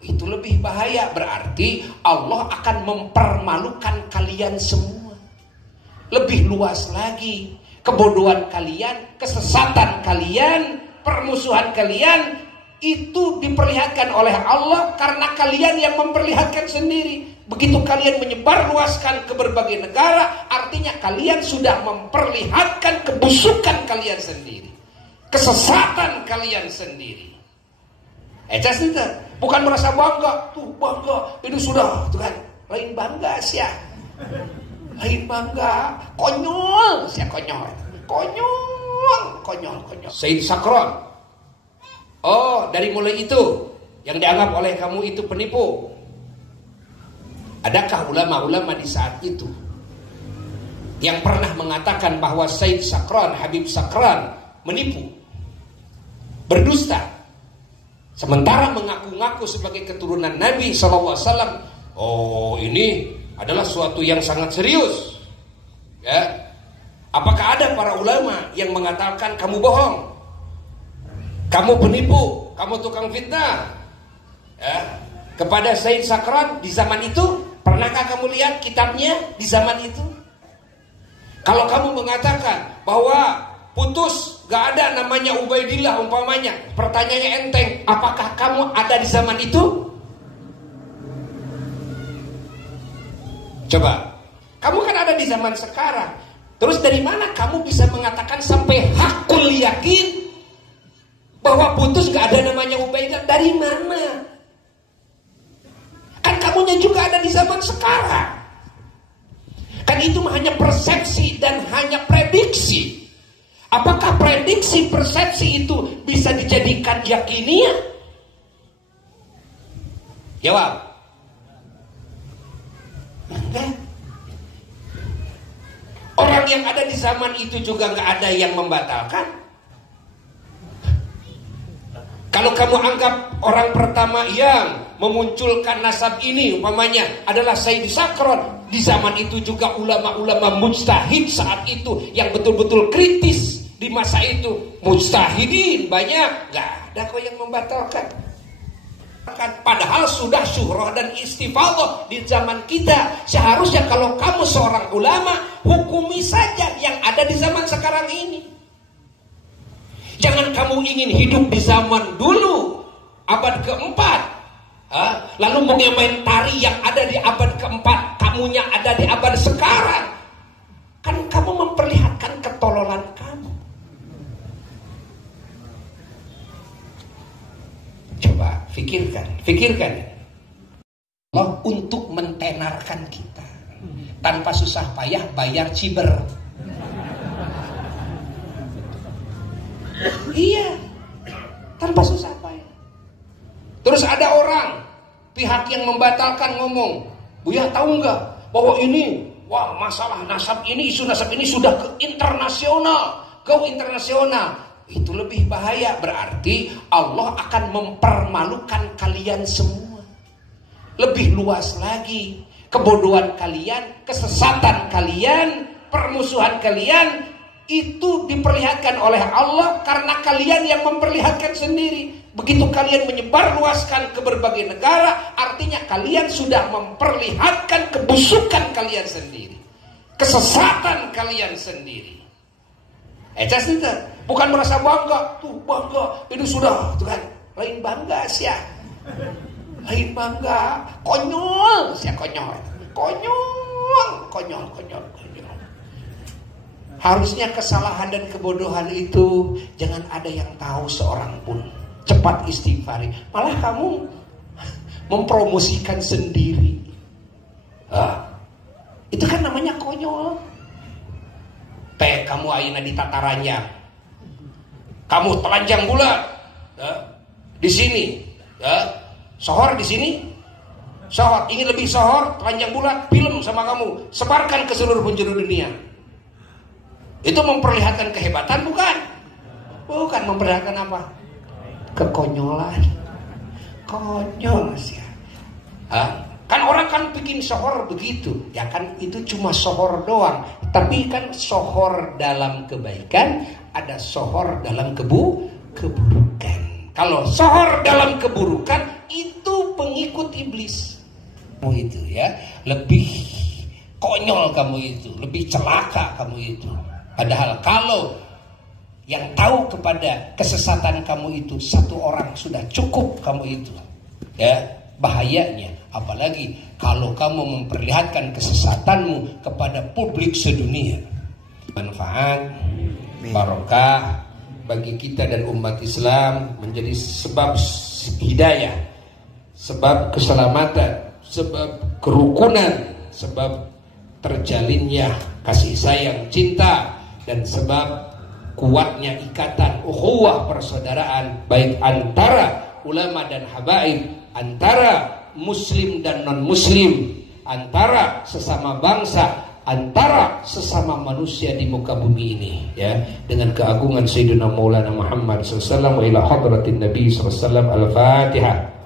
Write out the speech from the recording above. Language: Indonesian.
itu lebih bahaya. Berarti Allah akan mempermalukan kalian semua. Lebih luas lagi, kebodohan kalian, kesesatan kalian, permusuhan kalian itu diperlihatkan oleh Allah karena kalian yang memperlihatkan sendiri. Begitu kalian menyebarluaskan ke berbagai negara, artinya kalian sudah memperlihatkan kebusukan kalian sendiri, kesesatan kalian sendiri. Bukan merasa bangga, tuh bangga, ini sudah, tuh kan, lain bangga sih ya, lain bangga, konyol sih, konyol. Said Sakron, oh dari mulai itu yang dianggap oleh kamu itu penipu. Adakah ulama-ulama di saat itu yang pernah mengatakan bahwa Said Sakran, Habib Sakran menipu, berdusta? Sementara mengaku-ngaku sebagai keturunan Nabi SAW. Oh, ini adalah suatu yang sangat serius. Ya, apakah ada para ulama yang mengatakan kamu bohong, kamu penipu, kamu tukang fitnah? Ya, kepada Said Sakran di zaman itu, pernahkah kamu lihat kitabnya di zaman itu? Kalau kamu mengatakan bahwa putus, gak ada namanya Ubaidillah umpamanya, pertanyaannya enteng, apakah kamu ada di zaman itu? Coba, kamu kan ada di zaman sekarang. Terus dari mana kamu bisa mengatakan sampai hakul yakin bahwa putus gak ada namanya Ubaidillah? Dari mana? Kan kamunya juga ada di zaman sekarang. Kan itu hanya persepsi dan hanya prediksi. Apakah prediksi persepsi itu bisa dijadikan yakiniah? Jawab. Enggak. Orang yang ada di zaman itu juga nggak ada yang membatalkan. Kalau kamu anggap orang pertama yang memunculkan nasab ini umpamanya adalah Said Sakron, di zaman itu juga ulama-ulama mujtahid saat itu yang betul-betul kritis. Di masa itu mujtahidin banyak, gak ada kok yang membatalkan. Padahal sudah syuhrah dan istifadah di zaman kita. Seharusnya kalau kamu seorang ulama, hukumi saja yang ada di zaman sekarang ini. Jangan kamu ingin hidup di zaman dulu, abad keempat, lalu mengomentari yang ada di abad keempat, kamunya ada di abad sekarang. Kan kamu memperlihatkan ketololan kamu. Coba pikirkan. Allah untuk mentenarkan kita tanpa susah payah bayar ciber. Iya, tanpa susah payah. Terus ada orang pihak yang membatalkan ngomong, Buya tahu nggak bahwa ini, wah masalah nasab ini, isu nasab ini sudah ke internasional. Itu lebih bahaya. Berarti Allah akan mempermalukan kalian semua. Lebih luas lagi, kebodohan kalian, kesesatan kalian, permusuhan kalian itu diperlihatkan oleh Allah karena kalian yang memperlihatkan sendiri. Begitu kalian menyebarluaskan ke berbagai negara, artinya kalian sudah memperlihatkan kebusukan kalian sendiri, kesesatan kalian sendiri. Bukan merasa bangga, tuh bangga, ini sudah, tuh kan, lain bangga sih ya, lain bangga, konyol sih ya, konyol. Harusnya kesalahan dan kebodohan itu jangan ada yang tahu seorang pun. Cepat istighfari. Malah kamu mempromosikan sendiri. Itu kan namanya konyol. Kamu ayeuna di tatarannya, kamu telanjang bulat di sini, sohor di sini, sohor ingin lebih sohor, telanjang bulat, film sama kamu, sebarkan ke seluruh penjuru dunia. Itu memperlihatkan kehebatan bukan? Bukan, memperlihatkan apa? Kekonyolan. Konyol sih. Kan orang kan bikin sohor begitu. Ya kan itu cuma sohor doang. Tapi kan sohor dalam kebaikan, ada sohor dalam keburukan. Kalau sohor dalam keburukan, itu pengikut iblis. Kamu itu ya, lebih konyol kamu itu, lebih celaka kamu itu. Padahal kalau yang tahu kepada kesesatan kamu itu satu orang sudah cukup kamu itu. Ya, bahayanya apalagi kalau kamu memperlihatkan kesesatanmu kepada publik sedunia. Manfaat, barokah bagi kita dan umat Islam, menjadi sebab hidayah, sebab keselamatan, sebab kerukunan, sebab terjalinnya kasih sayang, cinta, dan sebab kuatnya ikatan ukhuwah persaudaraan baik antara ulama dan habaib, antara muslim dan non muslim, antara sesama bangsa, antara sesama manusia di muka bumi ini, ya, dengan keagungan Sayyidina Maulana Muhammad SAW wa ila hadratin Nabi SAW. Al-Fatihah.